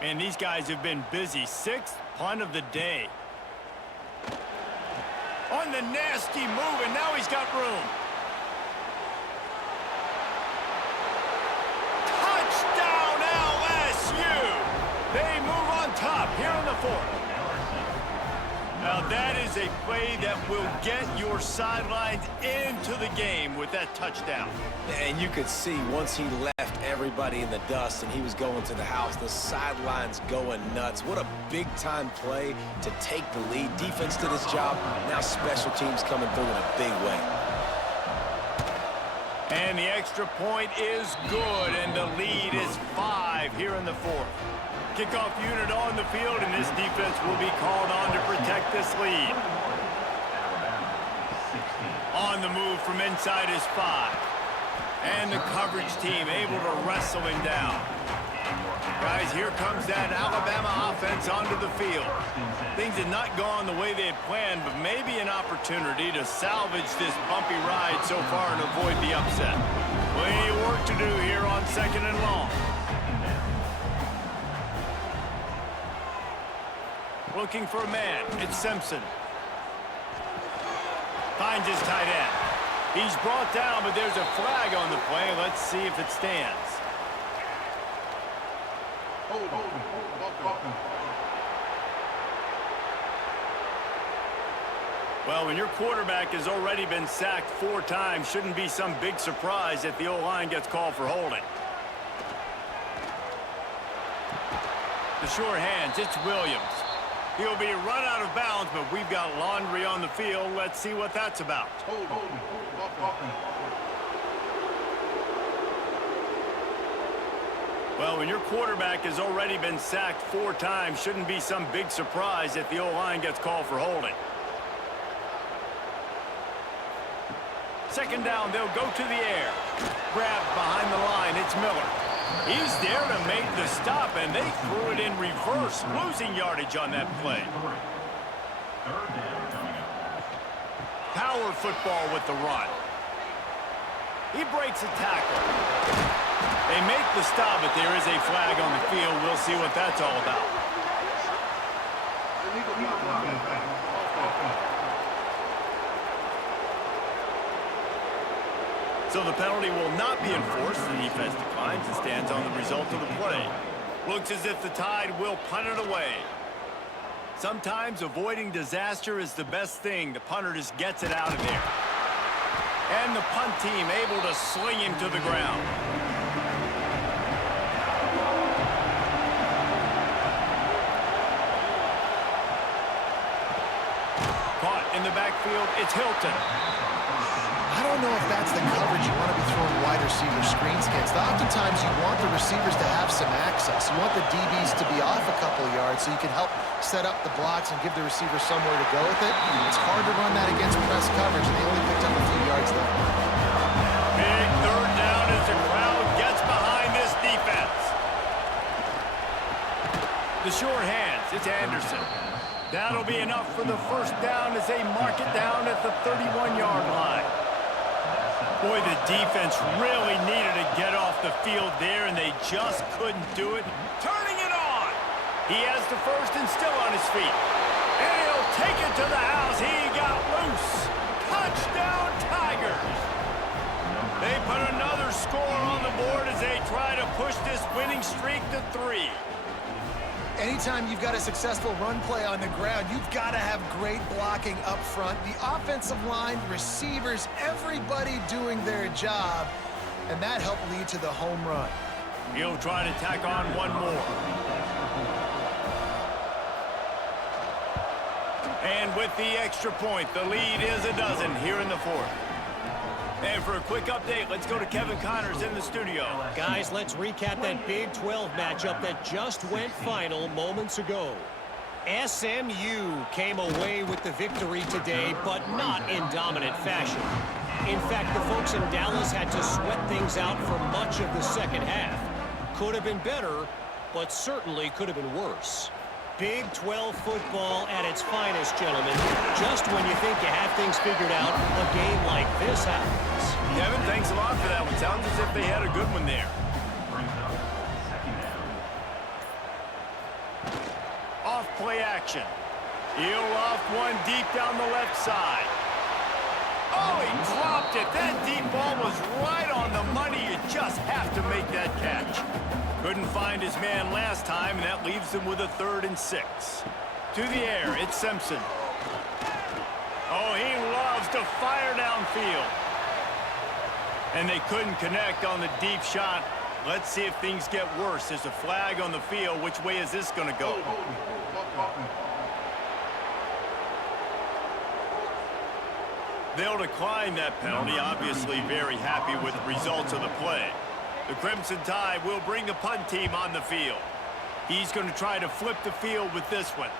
And these guys have been busy. Sixth punt of the day. On the nasty move, and now he's got room. Touchdown, LSU! They move on top here in the fourth. Now that is a play that will get your sidelines into the game with that touchdown. And you could see once he left everybody in the dust and he was going to the house, the sidelines going nuts. What a big-time play to take the lead. Defense did his job. Now special teams coming through in a big way. And the extra point is good, and the lead is 5 here in the fourth. Kickoff unit on the field, and this defense will be called on to protect this lead. On the move from inside is 5. And the coverage team able to wrestle him down. Guys, here comes that Alabama offense onto the field. Things had not gone the way they had planned, but maybe an opportunity to salvage this bumpy ride so far and avoid the upset. Plenty of work to do here on second and long. Looking for a man. It's Simpson. Finds his tight end. He's brought down, but there's a flag on the play. Let's see if it stands. Well, when your quarterback has already been sacked 4 times, shouldn't be some big surprise if the O-line gets called for holding. The sure hands, it's Williams. He'll be run out of bounds, but we've got laundry on the field. Let's see what that's about. Well, when your quarterback has already been sacked 4 times, shouldn't be some big surprise if the O-line gets called for holding. Second down, they'll go to the air. Grabbed behind the line, it's Miller. He's there to make the stop, and they threw it in reverse, losing yardage on that play. Power football with the run. He breaks a tackle. They make the stop, but there is a flag on the field. We'll see what that's all about. So the penalty will not be enforced. The defense declines and stands on the result of the play. Looks as if the Tide will punt it away. Sometimes avoiding disaster is the best thing. The punter just gets it out of there. And the punt team able to sling him to the ground. Caught in the backfield, it's Hilton. I don't know if that's the coverage you want to be throwing wide receiver screens against. Oftentimes, you want the receivers to have some access. You want the DBs to be off a couple of yards so you can help set up the blocks and give the receiver somewhere to go with it. It's hard to run that against press coverage, and they only picked up a few yards there. Big third down as the crowd gets behind this defense. The short hands, it's Anderson. That'll be enough for the first down as they mark it down at the 31-yard line. Boy, the defense really needed to get off the field there, and they just couldn't do it. Turning it on! He has the first and still on his feet. And he'll take it to the house. He got loose. Touchdown, Tigers! They put another score on the board as they try to push this winning streak to 3. Anytime you've got a successful run play on the ground, you've got to have great blocking up front. The offensive line, receivers, everybody doing their job, and that helped lead to the home run. He'll try to tack on one more. And with the extra point, the lead is a dozen here in the 4th. And for a quick update, let's go to Kevin Connors in the studio. Guys, let's recap that Big 12 matchup that just went final moments ago. SMU came away with the victory today, but not in dominant fashion. In fact, the folks in Dallas had to sweat things out for much of the second half. Could have been better, but certainly could have been worse. Big 12 football at its finest, gentlemen. Just when you think you have things figured out, a game like this happens. Kevin, thanks a lot for that one. Sounds as if they had a good one there. Brings up second down. Off play action. He'll off one deep down the left side. Oh, he dropped it. That deep ball was right on the money. You just have to make that catch. Couldn't find his man last time, and that leaves him with a 3rd and 6. To the air, it's Simpson. Oh, he loves to fire downfield. And they couldn't connect on the deep shot. Let's see if things get worse. There's a flag on the field. Which way is this going to go? They'll decline that penalty. Obviously very happy with the results of the play. The Crimson Tide will bring the punt team on the field. He's going to try to flip the field with this one.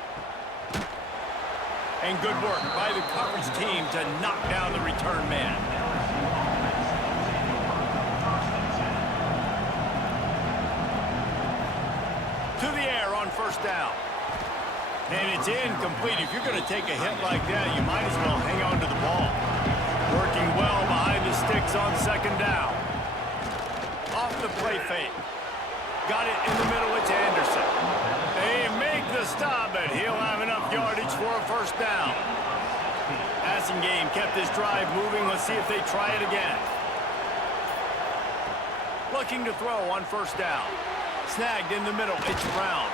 And good work by the coverage team to knock down the return man. To the air on 1st down. And it's incomplete. If you're going to take a hit like that, you might as well hang on to the ball. Working well behind the sticks on 2nd down. Off the play fake. Got it in the middle, it's Anderson. They make the stop, but he'll have enough yardage for a 1st down. Passing game kept this drive moving. Let's see if they try it again. Looking to throw on 1st down. Snagged in the middle, it's Brown.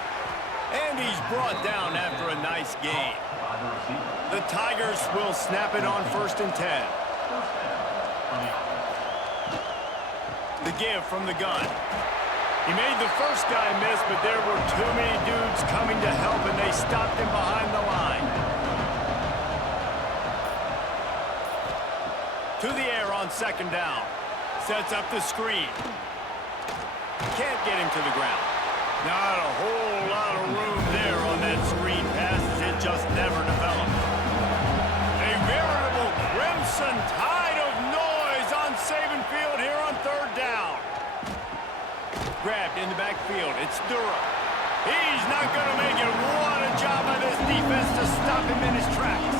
And he's brought down after a nice gain. The Tigers will snap it on 1st and 10. The give from the gun. He made the first guy miss, but there were too many dudes coming to help, and they stopped him behind the line. To the air on 2nd down. Sets up the screen. Can't get him to the ground. Not a whole lot of room there on that screen pass, as it just never developed. A veritable Crimson Tide of noise on Saban Field here on 3rd down. Grabbed in the backfield. It's Durham. He's not going to make it. What a job by this defense to stop him in his tracks.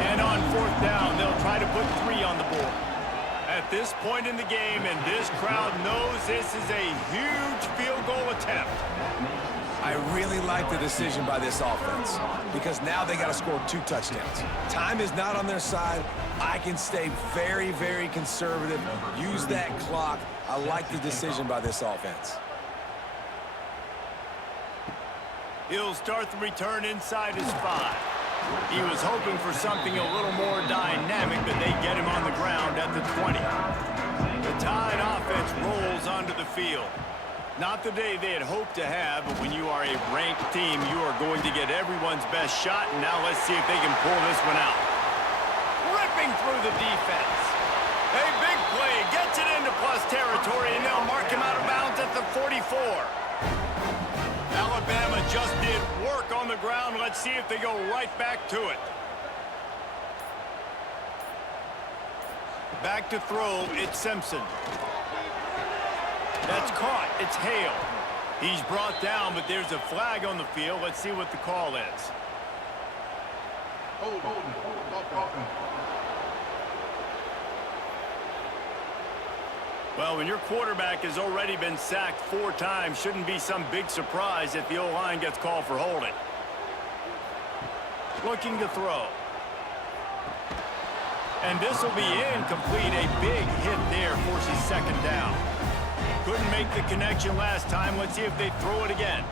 And on 4th down, they'll try to put 3 on the board. At this point in the game, and this crowd knows this is a huge field goal attempt. I really like the decision by this offense because now they got to score 2 touchdowns. Time is not on their side. I can stay very, very conservative, use that clock. I like the decision by this offense. He'll start the return inside his 5. He was hoping for something a little more dynamic, but they get him on the ground at the 20. The Tide offense rolls onto the field. Not the day they had hoped to have, but when you are a ranked team, you are going to get everyone's best shot, and now let's see if they can pull this one out. Ripping through the defense. A big play gets it into plus territory, and they'll mark him out of bounds at the 44. Alabama just did work on the ground. Let's see if they go right back to it. Back to throw, it's Simpson. That's caught, it's Hale. He's brought down, but there's a flag on the field. Let's see what the call is. Well, when your quarterback has already been sacked 4 times, shouldn't be some big surprise if the O-line gets called for holding. Looking to throw. And this will be incomplete. A big hit there forces second down. Couldn't make the connection last time. Let's see if they throw it again.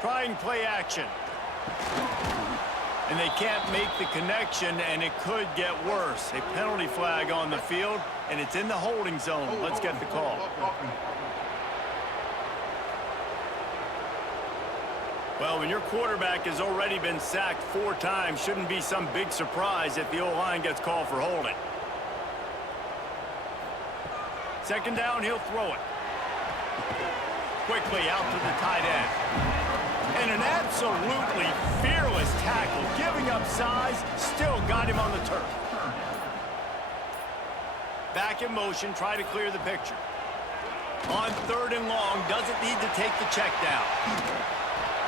Trying play action. And they can't make the connection, and it could get worse. A penalty flag on the field, and it's in the holding zone. Let's get the call. Well, when your quarterback has already been sacked 4 times, shouldn't be some big surprise if the O-line gets called for holding. Second down, he'll throw it. Quickly out to the tight end. And an absolutely fearless tackle, giving up size, still got him on the turf. Back in motion, try to clear the picture. On 3rd and long, doesn't need to take the check down.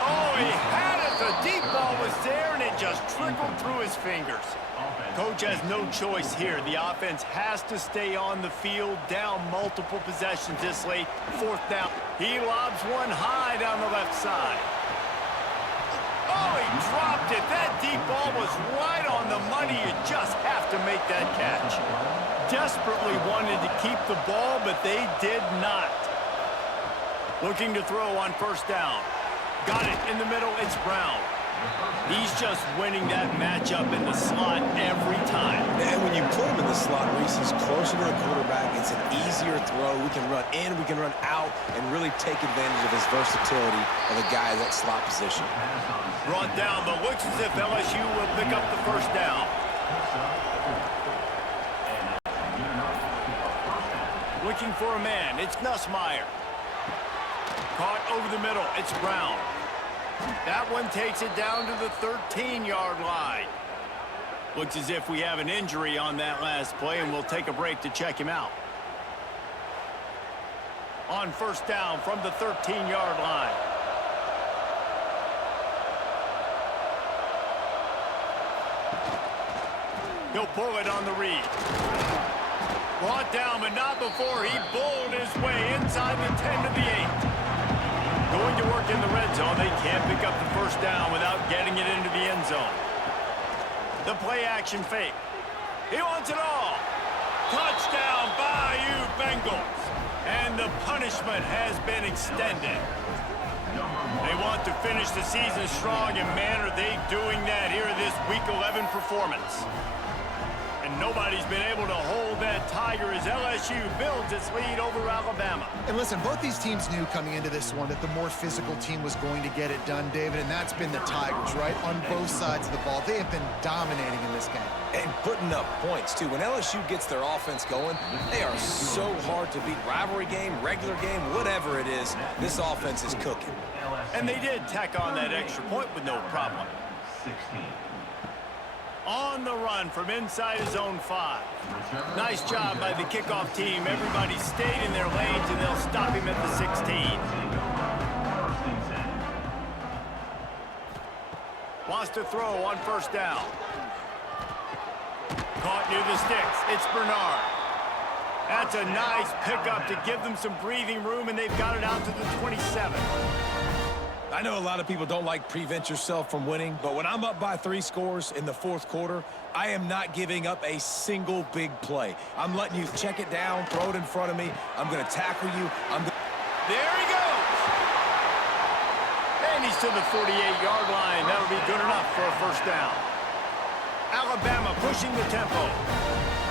Oh, he had it. The deep ball was there, and it just trickled through his fingers. Coach has no choice here. The offense has to stay on the field, down multiple possessions this late. 4th down. He lobs one high down the left side. Oh, he dropped it. That deep ball was right on the money. You just have to make that catch. Desperately wanted to keep the ball, but they did not. Looking to throw on 1st down. Got it in the middle. It's Brown. He's just winning that matchup in the slot every time. And when you put him in the slot, Reese, he's closer to the quarterback. It's an easier throw. We can run in, we can run out, and really take advantage of his versatility of a guy in that slot position. Brought down, but looks as if LSU will pick up the 1st down. Looking for a man. It's Nussmeier. Caught over the middle. It's Brown. That one takes it down to the 13-yard line. Looks as if we have an injury on that last play, and we'll take a break to check him out. On 1st down from the 13-yard line. He'll pull it on the read. Brought down, but not before he bowled his way inside the 10 to the 8. Going to work in the red zone. They can't pick up the 1st down without getting it into the end zone. The play action fake. He wants it all. Touchdown, Bayou Bengals. And the punishment has been extended. They want to finish the season strong, and man, are they doing that here in this Week 11 performance. And nobody's been able to hold that Tiger as LSU builds its lead over Alabama. And listen, both these teams knew coming into this one that the more physical team was going to get it done, David, and that's been the Tigers, right? On both sides of the ball. They have been dominating in this game. And putting up points, too. When LSU gets their offense going, they are so hard to beat. Rivalry game, regular game, whatever it is, this offense is cooking. And they did tack on that extra point with no problem. 16. On the run from inside his own 5. Nice job by the kickoff team. Everybody stayed in their lanes, and they'll stop him at the 16. Wants to throw on 1st down. Caught near the sticks. It's Bernard. That's a nice pickup to give them some breathing room, and they've got it out to the 27. I know a lot of people don't like prevent yourself from winning, but when I'm up by 3 scores in the 4th quarter, I am not giving up a single big play. I'm letting you check it down, throw it in front of me. I'm going to tackle you. There he goes. And he's to the 48-yard line. That'll be good enough for a 1st down. Alabama pushing the tempo.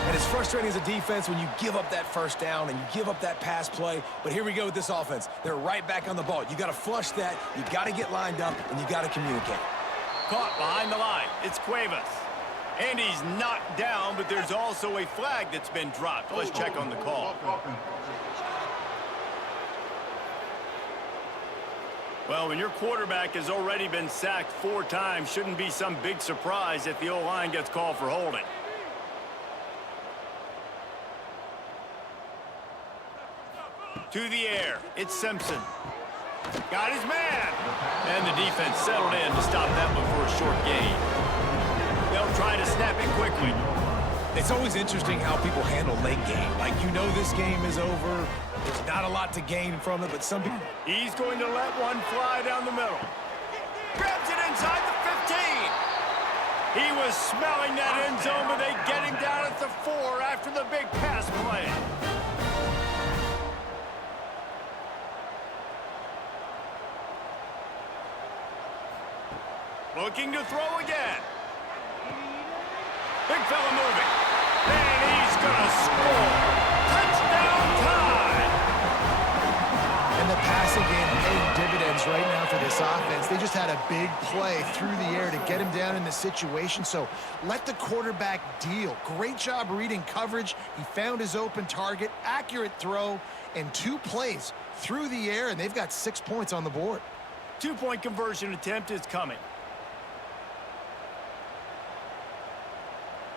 And it's frustrating as a defense when you give up that 1st down and you give up that pass play. But here we go with this offense. They're right back on the ball. You got to flush that. You got to get lined up, and you got to communicate. Caught behind the line. It's Cuevas. And he's knocked down, but there's also a flag that's been dropped. Let's check on the call. Well, when your quarterback has already been sacked 4 times, shouldn't be some big surprise if the O-line gets called for holding. To the air. It's Simpson. Got his man. And the defense settled in to stop that one for a short gain. They'll try to snap it quickly. It's always interesting how people handle late game. Like, you know this game is over. There's not a lot to gain from it, but some people... He's going to let one fly down the middle. Grabs it inside the 15. He was smelling that end zone, but they get him down at the 4 after the big pass play. Looking to throw again. Big fella moving. And he's going to score. Touchdown time. And the passing game paying dividends right now for this offense. They just had a big play through the air to get him down in the situation. So let the quarterback deal. Great job reading coverage. He found his open target, accurate throw, and 2 plays through the air, and they've got 6 points on the board. 2-point conversion attempt is coming.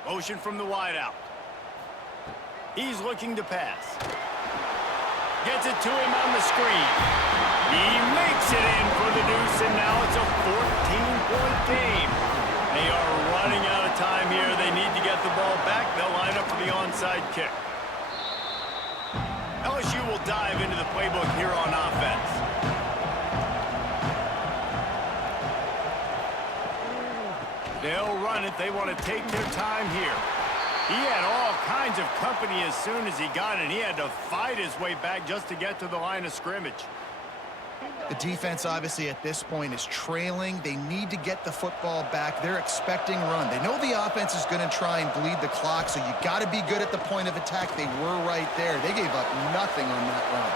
Motion from the wideout. He's looking to pass. Gets it to him on the screen. He makes it in for the deuce, and now it's a 14-point game. They are running out of time here. They need to get the ball back. They'll line up for the onside kick. LSU will dive into the playbook here on offense. They'll run it. They want to take their time here. He had all kinds of company as soon as he got it. He had to fight his way back just to get to the line of scrimmage. The defense, obviously, at this point is trailing. They need to get the football back. They're expecting run. They know the offense is going to try and bleed the clock, so you got to be good at the point of attack. They were right there. They gave up nothing on that run.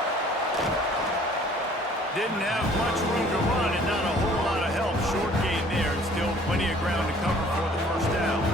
Didn't have much room to run and not a whole lot of help. Short gain there and still plenty of ground to cover for the first down.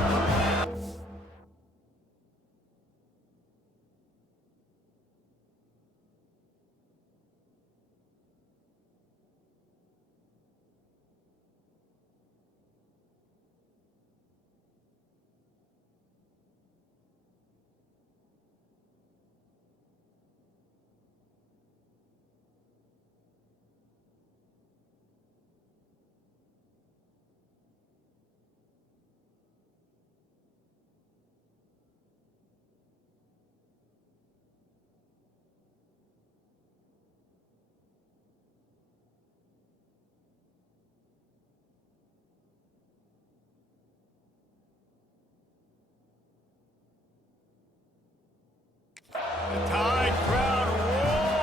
The Tide crowd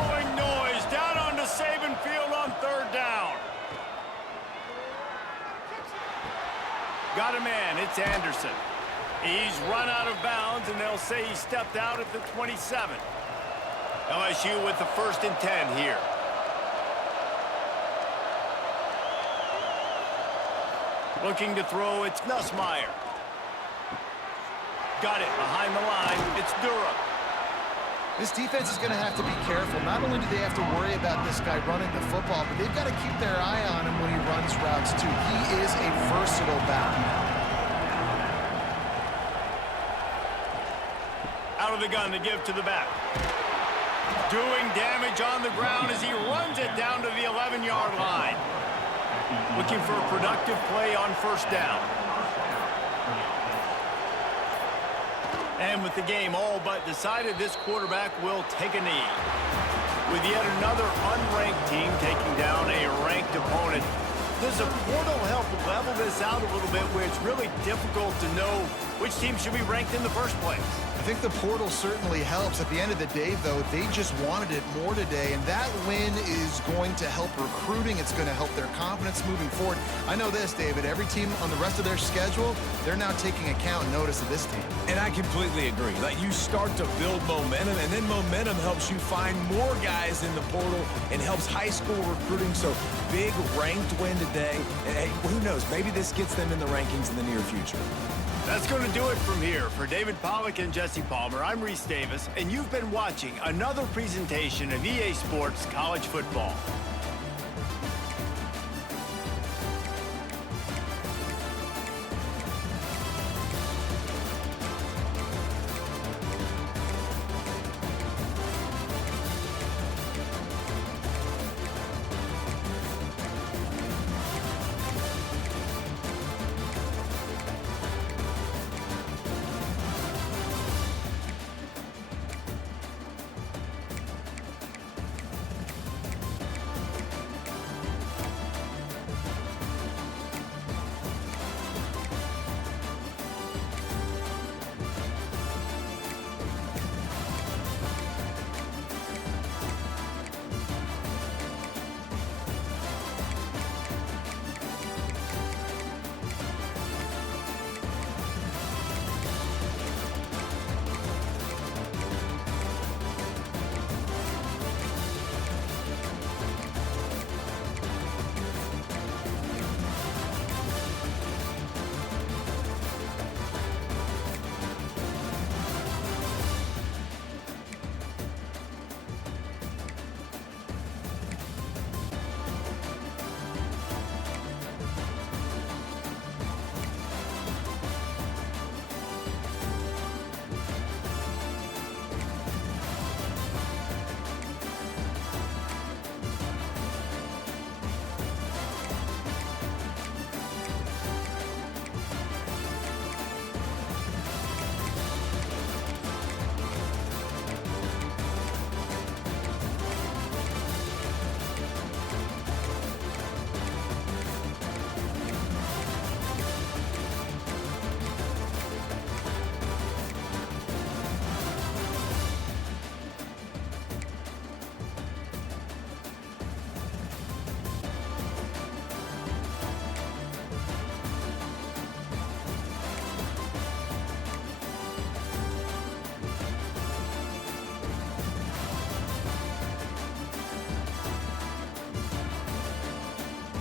rolling noise down onto Saban Field on 3rd down. Got a man. It's Anderson. He's run out of bounds, and they'll say he stepped out at the 27. LSU with the 1st and 10 here. Looking to throw, it's Nussmeier. Got it behind the line. It's Durham. This defense is going to have to be careful. Not only do they have to worry about this guy running the football, but they've got to keep their eye on him when he runs routes, too. He is a versatile back. Out of the gun to give to the back. Doing damage on the ground as he runs it down to the 11-yard line. Looking for a productive play on 1st down. And with the game all but decided, this quarterback will take a knee. With yet another unranked team taking down a ranked opponent, does a portal help level this out a little bit where it's really difficult to know which team should be ranked in the first place? I think the portal certainly helps. At the end of the day, though, they just wanted it more today, and that win is going to help recruiting. It's going to help their confidence moving forward. I know this, David. Every team on the rest of their schedule, they're now taking account and notice of this team. And I completely agree. Like, you start to build momentum, and then momentum helps you find more guys in the portal and helps high school recruiting. So, big ranked win today. And hey, who knows? Maybe this gets them in the rankings in the near future. That's going to do it from here. For David Pollack and Jesse Palmer, I'm Reese Davis, and you've been watching another presentation of EA Sports College Football.